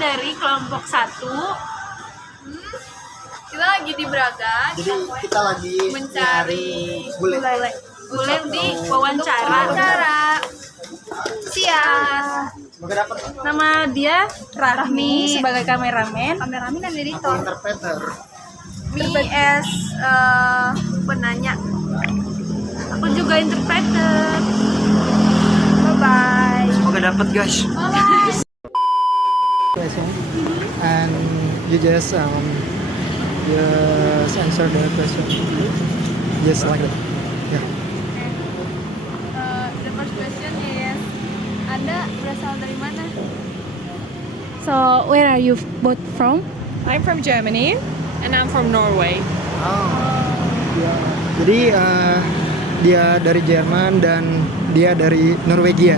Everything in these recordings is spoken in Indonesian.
dari kelompok 1. Kita lagi di Braga. Jadi kita lagi mencari bule. Boleh di wawancara. Siap. Semoga dapat Nama dia Rahmi sebagai kameramen. Kameramen dan aku editor. interpreter. Mi as penanya. Aku juga interpreter. Bye bye. Semoga dapat guys. Question and you just answer the question just like that. Yeah. The first question is, Anda berasal dari mana? So, where are you both from? I'm from Germany and I'm from Norway. Ya. Jadi dia dari Jerman dan dia dari Norwegia.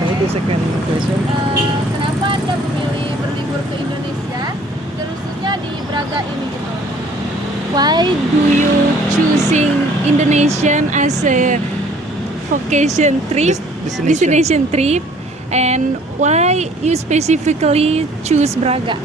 Ini second question. Kenapa Anda memilih berlibur ke Indonesia, terusnya di Braga ini gitu? Why do you choosing Indonesian as a vacation trip, destination trip, and why you specifically choose Braga?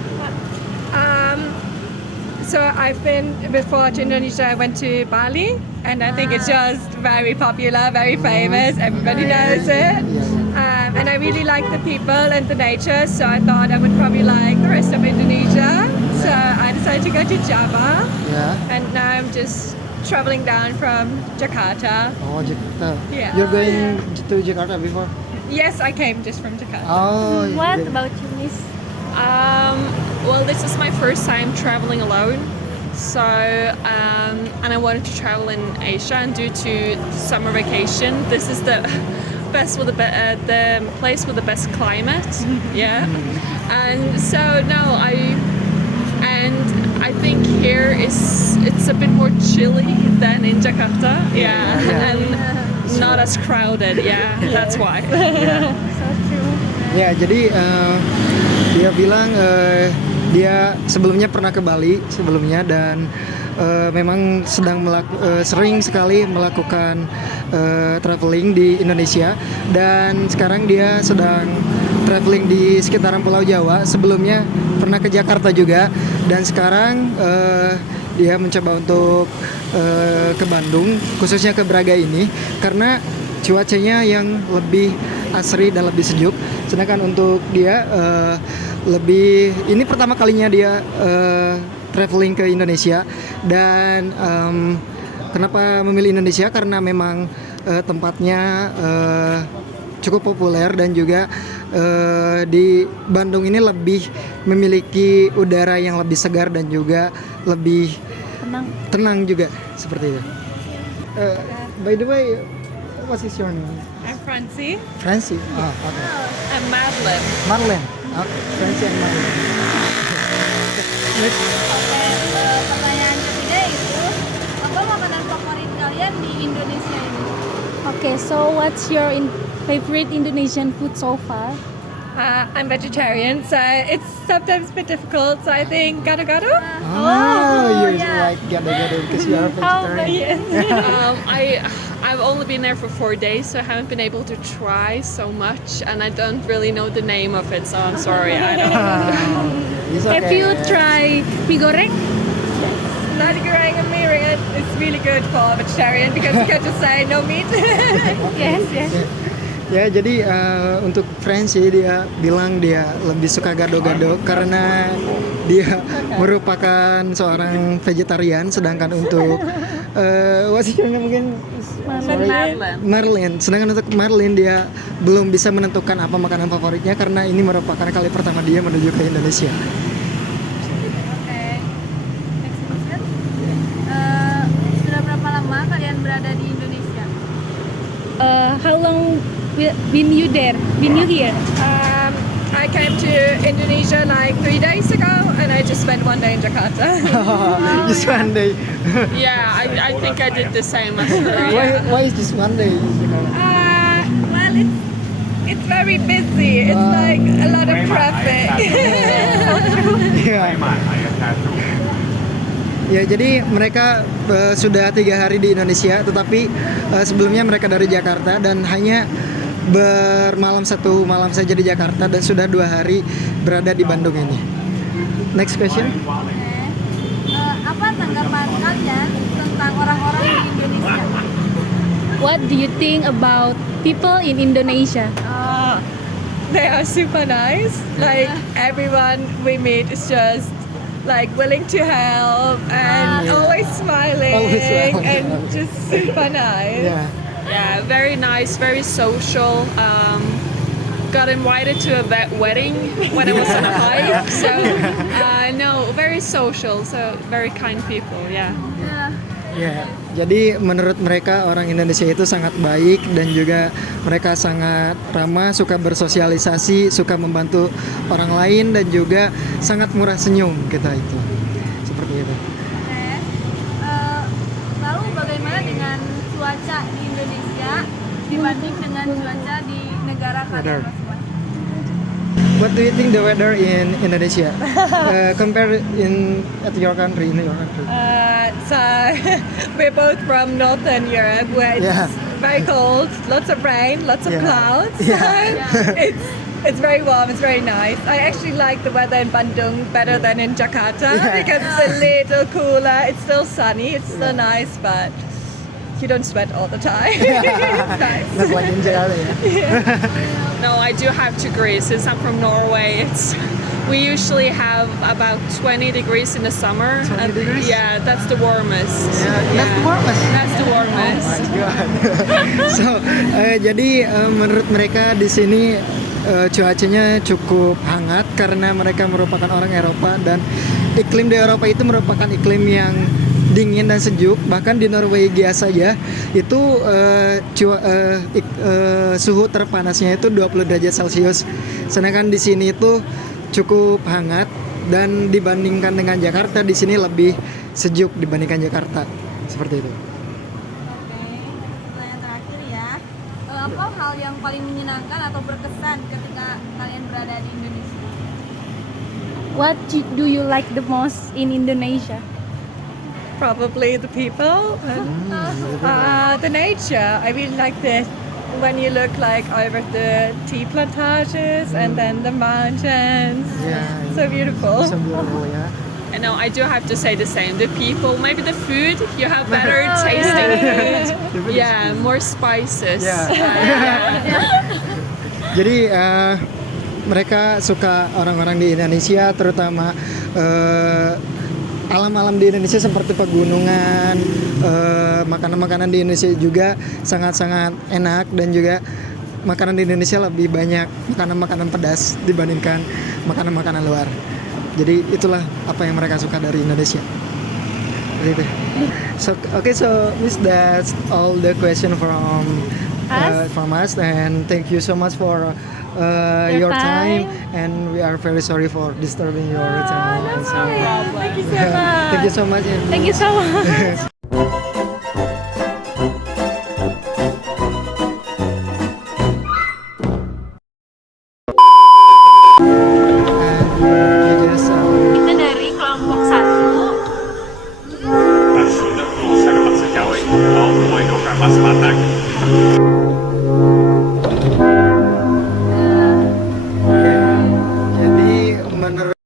So I've been before to Indonesia. I went to Bali, and I think it's just very popular, very famous. Everybody knows it, and I really like the people and the nature. So I thought I would probably like the rest of Indonesia. So I decided to go to Java, Yeah. and now I'm just traveling down from Jakarta. Oh, Jakarta. Yeah. You're going to Jakarta before? Yes, I came just from Jakarta. Oh. What yeah. about you, Miss? Well, this is my first time traveling alone. So, and I wanted to travel in Asia, and due to summer vacation, this is the best with the place with the best climate. Yeah, and so no, I think here it's a bit more chilly than in Jakarta. Yeah, and not as crowded. Yeah, that's why. Ya, jadi dia bilang dia sebelumnya pernah ke Bali sebelumnya dan memang sering sekali melakukan traveling di Indonesia dan sekarang dia sedang traveling di sekitaran Pulau Jawa. Sebelumnya pernah ke Jakarta juga dan sekarang dia mencoba untuk ke Bandung, khususnya ke Braga ini karena cuacanya yang lebih asri dan lebih sejuk. Sedangkan untuk dia ini pertama kalinya dia traveling ke Indonesia dan kenapa memilih Indonesia karena memang tempatnya cukup populer dan juga di Bandung ini lebih memiliki udara yang lebih segar dan juga lebih tenang juga seperti itu. By the way, what is your name? I'm Francie. Francie. Oh, okay. And Madeline. Marlene. Okay. Francie and Marlene. Pertanyaan ketiga itu, apa makanan favorit kalian di Indonesia ini? Okay, so what's your favorite Indonesian food so far? I'm vegetarian, so it's sometimes a bit difficult. So I think gado-gado. You like gado-gado because you are vegetarian. I've only been there for 4 days, so I haven't been able to try so much, and I don't really know the name of it, so I'm sorry. I don't know. It's okay. Have you tried mie goreng? Nasi goreng and mie goreng, it's really good for a vegetarian because you can just say no meat. Yes. Ya, jadi untuk Francie dia bilang dia lebih suka gado-gado karena dia merupakan seorang vegetarian, sedangkan untuk what's your name again? Marlene. Sedangkan untuk Marlene dia belum bisa menentukan apa makanan favoritnya karena ini merupakan kali pertama dia menuju ke Indonesia. Oke. Next question. Sudah berapa lama kalian berada di Indonesia? How long been you here? I came to Indonesia like 3 days ago, and I just spent 1 day in Jakarta. Just one day. Yeah, I think I did the same as her. Yeah. Why is just one day? Well, it's very busy. It's like a lot of traffic. Ya, jadi mereka sudah 3 hari di Indonesia, tetapi sebelumnya mereka dari Jakarta dan hanya bermalam 1 malam saja di Jakarta dan sudah 2 hari berada di Bandung ini. Next question. Apa tanggapan kalian tentang orang-orang di Indonesia? What do you think about people in Indonesia? They are super nice. Like everyone we meet is just like willing to help and always smiling Always smiling. and just super nice. Yeah. Yeah, very nice, very social. Got invited to a wedding when I was on a hike. So, no, very social. So, very kind people. Yeah. Ya, jadi menurut mereka orang Indonesia itu sangat baik dan juga mereka sangat ramah, suka bersosialisasi, suka membantu orang lain dan juga sangat murah senyum kita itu. Seperti itu. Lalu bagaimana dengan cuaca di Indonesia dibanding dengan cuaca di negara Weather. kalian masing-masing? What do you think the weather in Indonesia? Compare at your country, in your country. So we're both from Northern Europe, where it's Yeah. very cold, lots of rain, lots of Yeah. clouds. Yeah. So it's very warm. It's very nice. I actually like the weather in Bandung better than in Jakarta Yeah. because it's a little cooler. It's still sunny. It's still nice, but you don't sweat all the time. It's nice. Not like in Jakarta, ya. No, I do have to agree. Since I'm from Norway, we usually have about 20 degrees in the summer. 20 degrees? Yeah, that's the warmest. That's the warmest? That's the warmest. So, jadi menurut mereka di sini cuacanya cukup hangat karena mereka merupakan orang Eropa dan iklim di Eropa itu merupakan iklim yang dingin dan sejuk. Bahkan di Norwegia saja itu suhu terpanasnya itu 20 derajat Celcius. Sedangkan di sini itu cukup hangat dan dibandingkan dengan Jakarta di sini lebih sejuk dibandingkan Jakarta. Seperti itu. Oke, pertanyaan terakhir ya. Apa hal yang paling menyenangkan atau berkesan ketika kalian berada di Indonesia? What do you like the most in Indonesia? Probably the people and the nature. I really like this when you look like over the tea plantages and then the mountains. Yeah. So beautiful. So beautiful, ya. And no, I do have to say the same. The people, maybe the food, you have better tasting food. Yeah, more spices. Yeah. Jadi mereka suka orang-orang di Indonesia, terutama alam-alam di Indonesia seperti pegunungan, makanan-makanan di Indonesia juga sangat-sangat enak dan juga makanan di Indonesia lebih banyak makanan-makanan pedas dibandingkan makanan-makanan luar. Jadi itulah apa yang mereka suka dari Indonesia. Gitu. So Miss, that's all the question from us and thank you so much for your time and we are very sorry for disturbing your time. No problem. Thank you so much. Thank you so much. Thank you so much.